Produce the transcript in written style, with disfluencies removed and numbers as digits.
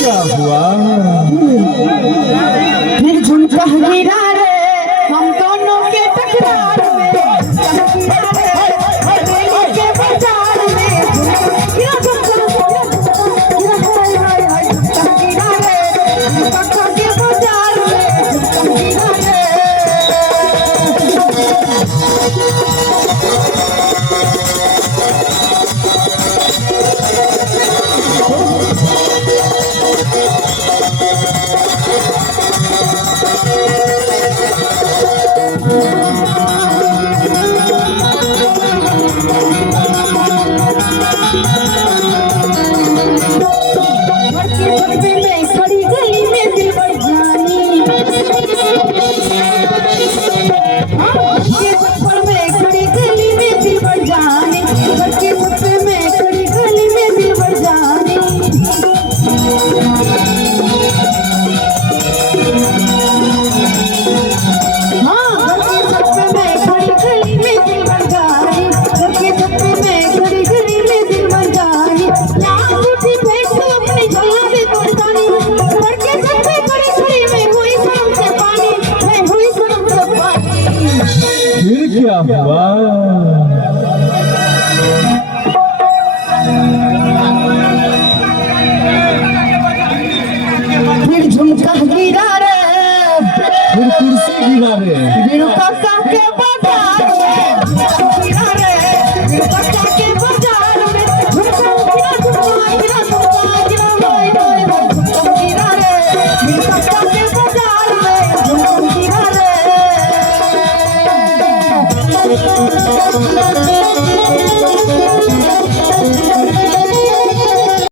क्या हुआ? फिर झुमका गिरा रे हम दोनों के टकरार में, के बाजार में गिरा रे पक्का के बाजार में गिरा रे। क्या हुआ? फिर झुमका गिरा रे, फिर कुर्सी गिरा रे, फिर पक्का के